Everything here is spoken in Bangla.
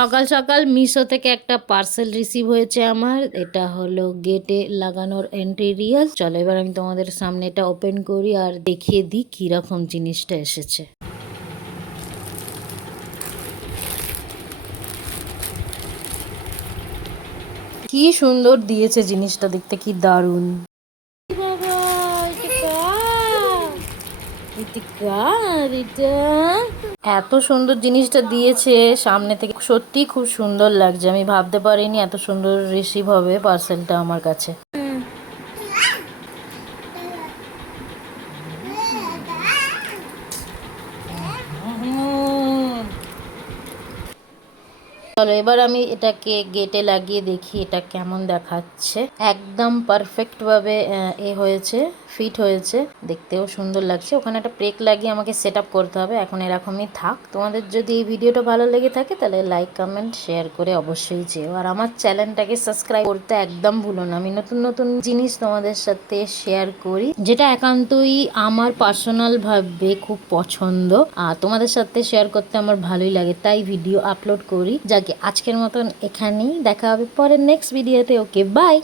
সকাল সকাল মিশো থেকে একটা পার্সেল রিসিভ হয়েছে আমার। এটা হলো গেটে লাগানোর ইন্টেরিয়ার। চলো এবার আমি তোমাদের সামনে এটা ওপেন করি আর দেখিয়ে দিই কিরকম জিনিসটা এসেছে। কি সুন্দর দিয়েছে জিনিসটা, দেখতে কি দারুণ। বাবা, এটা কার? এটা কার এটা? এত সুন্দর জিনিসটা দিয়েছে সামনে থেকে, সত্যি খুব সুন্দর লাগছে। আমি ভাবতে পারিনি এত সুন্দর রিসিভ হবে পার্সেলটা আমার কাছে। চলো এবার আমি এটাকে গেটে লাগিয়ে দেখি এটা কেমন দেখাচ্ছে। একদম পারফেক্ট ভাবে হয়েছে, ফিট হয়েছে, দেখতেও সুন্দর লাগছে। ওখানে একটা ব্রেক লাগিয়ে আমাকে সেট আপ করতে হবে। এখন এরকমই থাক। তোমাদের যদি এই ভিডিওটা ভালো লেগে থাকে তাহলে লাইক কমেন্ট শেয়ার করে অবশ্যই যেও। আর আমার চ্যানেলটাকে সাবস্ক্রাইব করতে একদম ভুলো না। আমি নতুন নতুন জিনিস তোমাদের সাথে শেয়ার করি, যেটা একান্তই আমার পার্সোনাল ভাবে খুব পছন্দ। আর তোমাদের সাথে শেয়ার করতে আমার ভালোই লাগে, তাই ভিডিও আপলোড করি। যাকে আজকের মতন এখানেই দেখা হবে পরের নেক্সট ভিডিওতে। ওকে, বাই।